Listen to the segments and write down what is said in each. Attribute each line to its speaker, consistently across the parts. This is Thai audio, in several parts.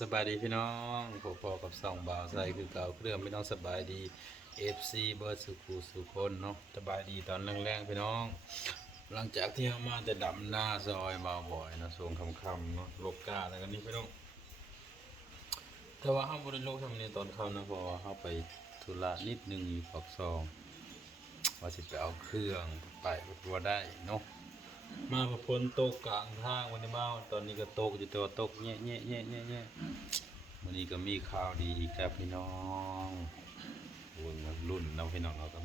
Speaker 1: สบายดีพี่น้องพอพอกับสองบ่าวใส่คือเก่าเครื่องพี่น้องสบายดี FC เบิร์ดสุขูสุคนเนาะสบายดีตอนแรงๆพี่น้อง หลังจากที่เรามาแต่ดำหน้าซอยมาบ่อยนะสวงคำๆเนาะโลกกาอะไรกันนี่พี่น้องแต่ว่าห้าบริโลกทำในตอนเข้านะพราะว่าเขาไปธุระนิดนึงอยู่ปากซองว่าสิไปเอาเครื่องไปว่าได้เนาะ มาพพ้นตกกลางทางวันนี้มาตอนนี้ก็ตกอยู่ตัวตกแง่แง่แง่แง่แง่วันนี้ก็มีข่าวดีอีกครับพี่น้องรุ่นรุ่นเราพี่น้องเราก็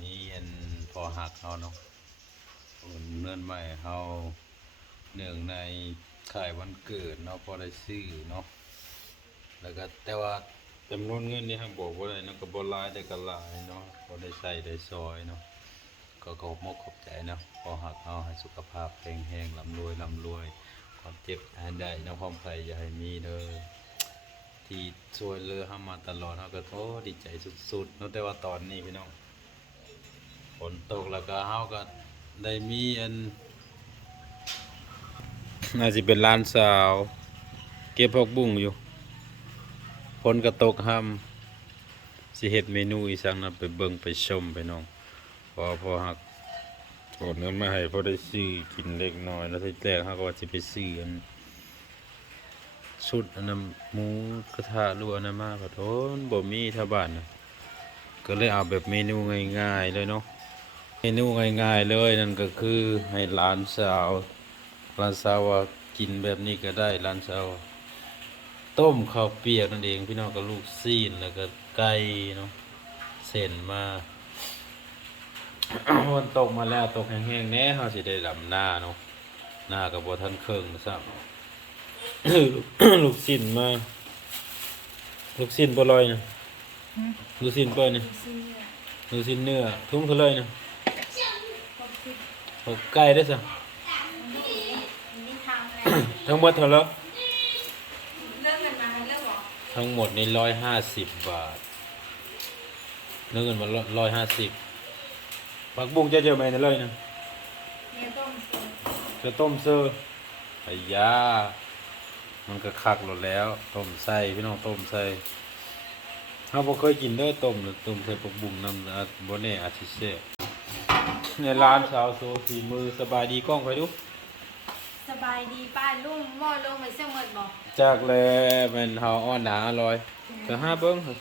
Speaker 1: มีอันพอหักเขาเนาะโอนเนื่อนใหม่เขาเนื่องในขายวันเกิดเนาะพอได้ซื้อเนาะแล้วก็แต่ว่าจำนวนเงินนี่ฮะบอกว่าอะไรเนาะก็บ่หลายแต่ก็ลายเนาะพอได้ใส่ได้ซอยเนาะ ก็ขอบมกขอบใจนะพอหักเอาให้สุขภาพแข็งแรงลำรวยลำรวย ความเจ็บหายได้นะความใครอย่าให้มีเด้อที่ช่วยเหลือห้ามาตลอดเราก็โทษดีใจสุดๆเนาะแต่ว่าตอนนี้พี่น้องฝนตกแล้วก็เฮาก็ได้มีอันน่าจะเป็นร้านสาว เก็บพวกบุ้งอยู่ฝนก็ตกห้ำสิเฮ็ดเมนูอีสังนะไปเบิ่งไปชมไปน้อง พอพอหักโอนเงินมาให้พอได้ซื้อกินเล็กน้อย แล้วที่แรกเขาก็ว่าจะไปซื้ออันชุดอันนั้นหมูกระทะรือว่าอันนั้นมาขอโทษบ่มีแถวบ้านนะก็เลยเอาแบบเมนูง่ายๆเลยเนาะเมนูง่ายๆเลยนั่นก็คือให้หลานสาวหลานสาวว่ากินแบบนี้ก็ได้หลานสาวต้มข้าวเปียกนั่นเองพี่น้องกับลูกซีนแล้วก็ไก่เนาะเส้นมา ฝนตกมาแล้วตกแห้งๆแน่เขาสิได้ดำหน้าเนาะหน้ากับบัทันเครื่องซ้ำลูกสิ้นมาลูกสิ้นบ่ลอยนะลูกสิ้นเปิ้นนี่ลูกสิ้นเนื้อทุ่งเท่าไรนะหกไก่ได้สิ่
Speaker 2: งทั้
Speaker 1: งหมดเท่าไหร่ทั้งหมดในร้อยห้าสิบบาทเนื้อเงินมาร้อยห้าสิบ ผักบุ้งจะเจอไหมในเลยนะ
Speaker 2: เนี่ยต้มซุป
Speaker 1: จะต้มเซอร์ไอ้ยา มันก็คักหมดแล้ว ต้มใส่พี่น้องต้มใส่เราบ่เคยกินเด้อต้มหรือต้มใส่ผักบุ้งน้ำอาจบ่แน่อาจสิแซ่บในร้านสาวโซฝีมือสบายดีกล้องไปดู
Speaker 2: สบายดีป้าลุงหม้อลงไปเสื้อหมดบอก
Speaker 1: จากแลแม่นเฮาอ้อนหนาอร่อยก็ห้าเบิ่งเถอะ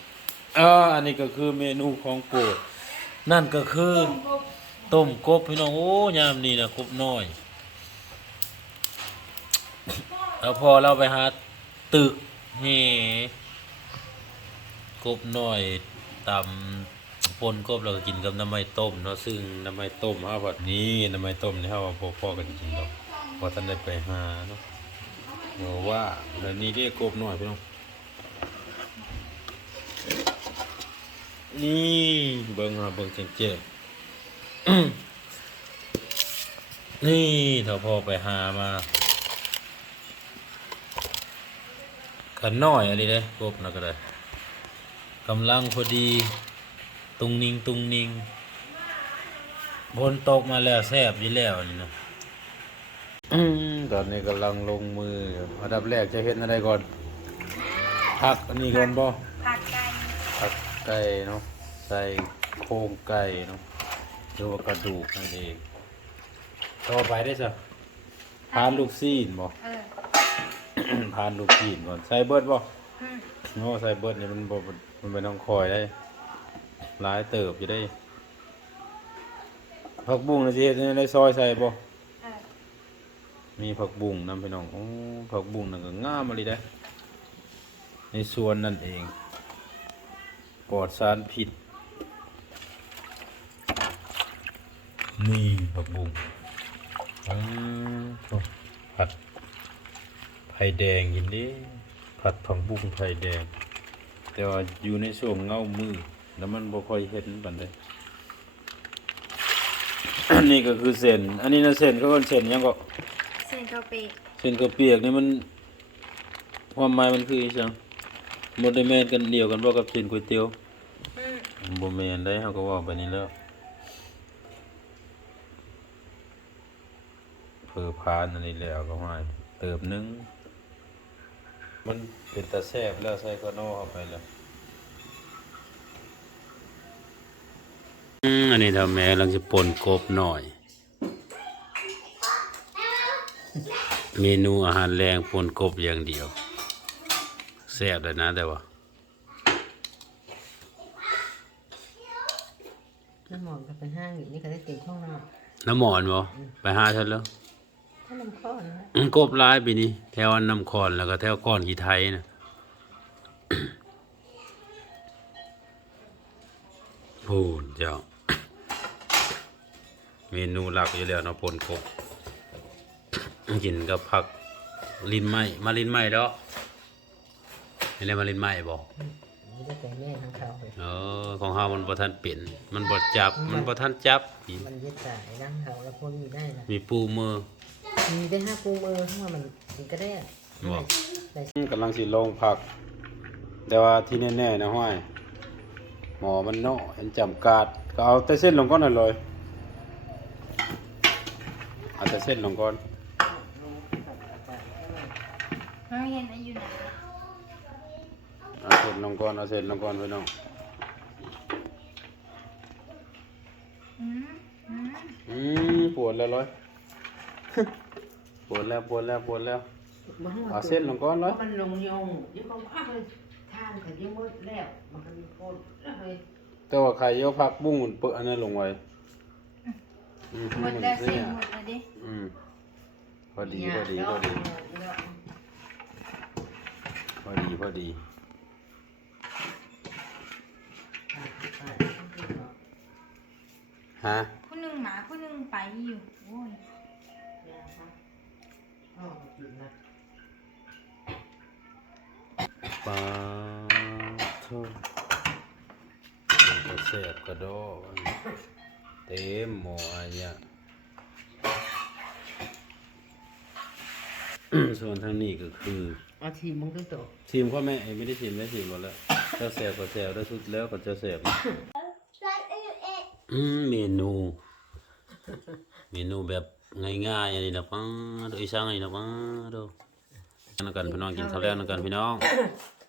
Speaker 1: เอออันนี้ก็คือเมนูของโปรด นั่นก็คือต้มกบพี่น้องโอ้ยามนี้นะกบน้อยแล้วพอเราไปหาตึกเฮกบน้อยตำปนกบเราก็กินกับน้ำมันต้มเนาะซึ่งน้ำมันต้มเฮาแบบนี้น้ำมันต้มนี่เฮาว่าพอพอกันจริงๆดอกพอท่านได้ไปหาเนาะบอกว่าแล้วนี่เรียกกบน้อยพี่น้อง นี่เบิ่งหาเบิ่งเจ๋งๆนี่ถ้าพอไปหามากันน้อยอะไรเด้กบนะก็ได้กำลังพอดี ตุงนิงตุงนิงบนตกมาแล้วแซบอยู่แล้วนี่นะตอนนี้กำลังลงมืออันดับแรกจะเห็นอะไรก่อนผักอันนี้ก่อนบ่
Speaker 2: ผัดไก่
Speaker 1: ผัก ไก่เนาะใส่โครงไก่เนาะหรือว่ากระดูกนั่นเองต่อไปได้จ้ะพานลูกซีนบ่
Speaker 2: เออ
Speaker 1: พานลูกซีนก่อนใส่เบิดบ่
Speaker 2: อืม
Speaker 1: โอ้ใส่เบิดนี่มันบ่มันเป็นต้องคอยได้หลายเติบอยู่ได้ผักบุ้งนะสิเฮ็ดให้ได้ซอยใส่บ่
Speaker 2: เออ
Speaker 1: มีผักบุ้งนํพี่น้องโอ้ผักบุ้งนั่นก็งามมาเลยได้อในสวนนั่นเอง ปลอดสารพิษนี่ผักบุ้งอืมโอ้ผัดไผ่แดงยินดีผัดผักบุ้งไผ่แดง แต่ว่าอยู่ในช่วงเงามือแล้วมันบ่ค่อยเห็นปานใดอันนี้ก็คือเส้น อันนี้นะเส้นก็เป็นเส้นหยังก็
Speaker 2: เส้นข้าวเปะ
Speaker 1: เส้นกระเปียกนี่มันความหมายมันคืออีสัง บ่ได้แม่นกันเดียวกันบ่กับเส้นก๋วยเตี๋ยว
Speaker 2: อืม
Speaker 1: บ่แม่นได้เฮาก็เว้าไปนี่แล้วเพื่อพานอันนี้แล้วก็ให้เติบหนึง
Speaker 3: มันเป็นตาแซ่บแล้วใส่กระโนเข้าไปแล้วอืมอันนี้ทำแม่กำลังจะป่นกบหน่อย เมนูอาหารแรงป่นกบอย่างเดียวแซ่บเลยนะแต่ว่า
Speaker 4: น้ำหมอนก็เป็นห้างอยู่นี่ก็ได้เต็มช่องนอก
Speaker 3: น้ำหมอนบ่ไปหาฉันแล้ว
Speaker 4: ถ้าน้ำข้อนะ
Speaker 3: อื้อกบหลายปีนี้แถวอันน้ำคอนแล้วก็แถวก้อนกี่ไทยนะพูดเจ้า เมนูหลักอยู่แล้วเนาะปนกบกินกับผัก ลิ้นไหมมาลิ้นไหมแล้ว เห็นได้มาลิ้นไหมบ่
Speaker 4: ไม่ได้แต่แม่ทางเขาเลย
Speaker 3: เออของเฮามันบ่ทันเป็น มันบ่จับ มันบ่ทันจับ
Speaker 4: มันยึดสายร่างเขาแล้วพ่นมีได้ละ
Speaker 3: มีปูมือ
Speaker 4: มีได้ห้าปูมือเพราะว่ามันมันก็ได้อะ
Speaker 3: บอก
Speaker 4: ได้
Speaker 3: กำลังสิลงผัก แต่ว่าที่แน่ๆนะห้อยหมอมันเนาะเห็นจำกัดก็เอาแต่เส้นลงก่อนหน่อยเลยเอาแต่เส้นลงก่อน
Speaker 2: เขาเห็นอายุไห น
Speaker 3: เอาเส้นลงก่อนเอาเส้นลงก่อนไว้น้อง
Speaker 2: อืมอืม
Speaker 3: อืมปวดแล้วร้อยปวดแล้วปวดแล้วปวดแล้วเอาเส้นลงก่อนเลย
Speaker 4: มันลงยงยิ่งคงพักเลยทานแต่ยิ่งมืดแล้วมันก็มีโคตรแล้วเลย
Speaker 3: แต่ว่าใครเอาผักบุ้งมันเปื้อนอันนั้นลงไว้อืม
Speaker 2: หมดแล้วเสียงหมดแล้วดิ
Speaker 3: อืมพอดีพอดีพอดีพอดีพอดี ฮะ
Speaker 2: ผู้หนึ่งหมาผู้หนึ่งไปอยู่โอ้ย
Speaker 3: ปลาทูมันก็แซ่บกระโดดเต็มหม้ออันเนี้ยส่วนทางนี้ก็คือ
Speaker 4: เอาทีมมึงต้องโต
Speaker 3: ทีมพ่อแม่เอ้ยไม่ได้ทีมได้ทีมหมดแล้วเจ้าแสบก็แสบได้สุดแล้วก็เจ้าแสบ อืมเมนู เมนูแบบง่ายๆอันนี้นะป้าดูอีช่างอันนี้นะป้าดูนักกันพี่น้องกินข้าวแล้วนักกันพี่น้อง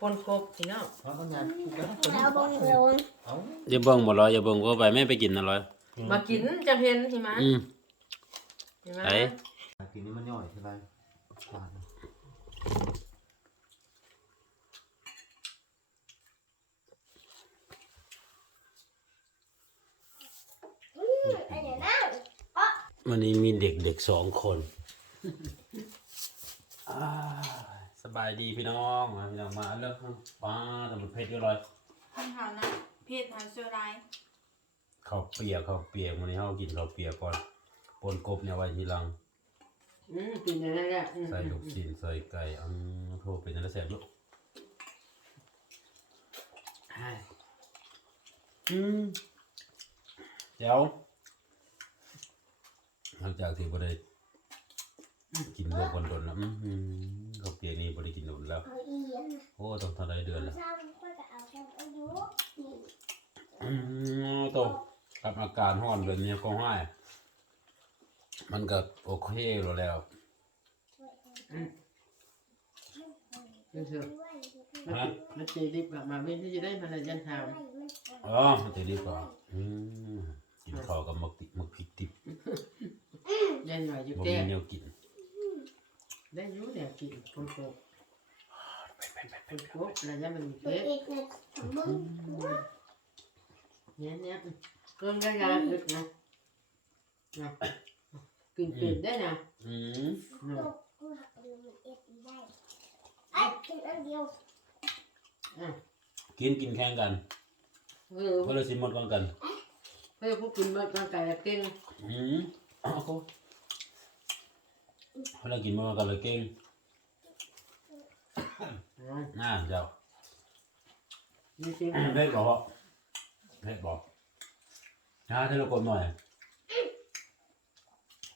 Speaker 4: ปนกบสิเนาะเพราะว่างานกูก็ต้อง
Speaker 5: เอาบงลง
Speaker 4: เอา
Speaker 3: อย่าเบิ่งบ่ร้อยอย่าเบิ่งก็ไปแม่ไปกินนะร้อย
Speaker 4: มากินจะเพ็นใช่ไหม
Speaker 3: อืม
Speaker 4: ใช่ไหม
Speaker 3: ไอ้
Speaker 6: กินนี่มันย่อยใช่ไหมหวาน
Speaker 5: อันเนี้ยนะ
Speaker 3: วันนี้มีเด็กๆสองคนสบายดีพี่น้องมาพี่น้องมาเลิกป้าแต่มันเผ็ดอยู่ร้อย
Speaker 2: ปัญหานะเพศหาเชื้อร้าย
Speaker 3: ข้าวเปียกข้าวเปียกวันนี้เฮากินข้าวเปียกก่อนปนกบเนี่ยไว้ทีหลัง
Speaker 4: อืมกินอะไรเนี่ย
Speaker 3: ใส่ลูกชิ้นใส่ไก่อืมโทรเป็นอะไรแสบลูกอืมเจ้า หลังจากที่บ่ได้กินรวมกันโดนแล้วอืมข้าวเปียกนี่บ่ได้กินโดนแล้ว
Speaker 5: เอาอีอัน
Speaker 3: โอ้ต้องเท่าไรเดือนแล้ว
Speaker 5: เศร้าก็จะเอาแค่อายุนี่
Speaker 3: อืมโตกับอาการห้อนแบบนี้ก็ห้ายมันก็โอเคแล้วแล้ว
Speaker 4: นี่เถอะ
Speaker 3: ฮะ
Speaker 4: มันจะรีบกลับมาเว้นที่จะได้มาในยันทาม
Speaker 3: อ๋อมันจะดีกว่าอืมกินข้าวกับหมักติหมักพริกติบ
Speaker 4: ยันหน่อยอยู่
Speaker 3: บ่
Speaker 4: แก้
Speaker 3: มีแนวกิน
Speaker 4: ได้อยุ่เนี่ยกินปนกบปนกบอะไรเนี่ยมันมี
Speaker 5: ตัว
Speaker 4: เล็ก
Speaker 5: เอกเนี่ยของมึง
Speaker 4: เนี่ยเนี่ยเกินได้ยาอึดนะนะกินเปลี่ยนได้นะ
Speaker 3: อืม
Speaker 4: นะ
Speaker 5: ตกกูหักเรือมันเอ็ดได้ไอ้กินอันเดียว
Speaker 4: อะ
Speaker 3: กินกินแข่งกัน
Speaker 4: เออ
Speaker 3: เพื่อสิหมดก่อนกัน
Speaker 4: เพื่อพวกคุณมาร่างกายเก่ง
Speaker 3: อืมเอาเขา เพื่อกินหมดก่อนกันเลยเก่ง
Speaker 4: อ่า
Speaker 3: น่าเจ้า
Speaker 4: นี่สิ
Speaker 3: เผ็ดบอกเผ็ดบอกนะให้เรากดหน่อย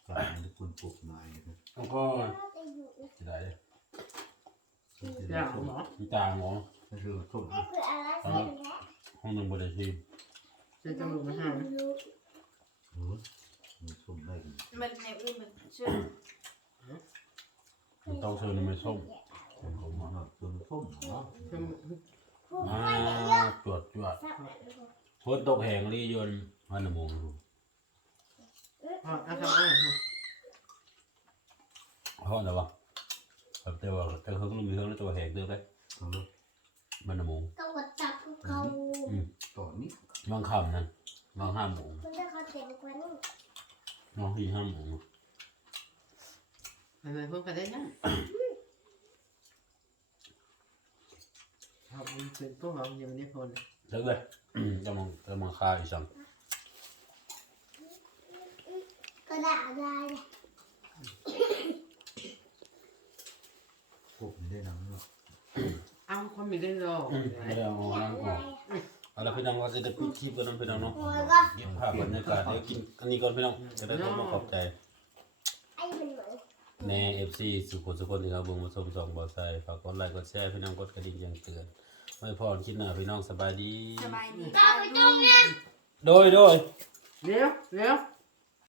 Speaker 6: ฝานที่คุณปลูกไม้นะ
Speaker 3: แล้วก็
Speaker 5: จะอยู่
Speaker 3: จะได้เลย
Speaker 4: อยากหมอ
Speaker 3: น้ำตาหมอ
Speaker 6: ก็คือส้ม
Speaker 5: ให้คืออะไรเส้นแท้
Speaker 3: ห้องหนึ่งบริษัท
Speaker 4: จะจมูกมาหา
Speaker 5: รู้
Speaker 6: เออมันส้มได้กัน
Speaker 2: มันในอื่นมันเชื่อ
Speaker 3: มันต้องเชิญมันส้ม
Speaker 5: เเป็
Speaker 6: นของมันแบบส่วนส้มเนาะ
Speaker 4: ทำ
Speaker 3: มาจวดจวด
Speaker 5: สับ
Speaker 3: ฝนตกแหงรียนมันน่ะโมงอยู่
Speaker 4: พอเอาทำอะไรฮะ
Speaker 3: ฮ้อนแล้ววะแบบแต่ว่าแต่เฮิงมีเฮิงแล้วตัวแหงเด้อไป
Speaker 6: เอาเลย
Speaker 3: มันน่ะโมง
Speaker 5: ต้องกดจับเขา
Speaker 6: ต่อนี้
Speaker 3: บางคำนั่นบางห้าโมง
Speaker 5: คุณจะเขาเสียงกว่านี้
Speaker 3: บางที่ห้าโมง
Speaker 4: ทำไมเพิ่งไปได้ยังเอาเป็นพวกเรายังไม่ได้พอเลย
Speaker 3: เลิกเลยจะมองจะมองคาอีกสัง
Speaker 5: ก็ได้ได้
Speaker 6: ปลุกไม่ได้น้ำเนาะ
Speaker 4: เอาคนไม่ได้รอ
Speaker 3: ไม่ได้เอาล้างออกเอาละพี่น้องก็จะได้ปิดคลิปกันน้องพี่น้องเนาะ
Speaker 5: โอ้ยก็
Speaker 3: เก็บภาพบรรยากาศเดี๋ยวกินอันนี้ก่อนพี่น้องจะได้ต้องมาขอบใจ
Speaker 5: ไอ้มันเหมือน
Speaker 3: ใน FC สุขุมสุขคนที่ครับเบิ่งมาชมสองบ่อใส่ฝากกดไลค์กดแชร์พี่น้องกดกระดิ่งแจ้งเตือนไว้พรคิดหน้าพี่น้องสบายดี
Speaker 2: สบายดี
Speaker 5: ก้าวไปตรงเนี้ย
Speaker 3: โดยโดย
Speaker 4: เร็วเร็ว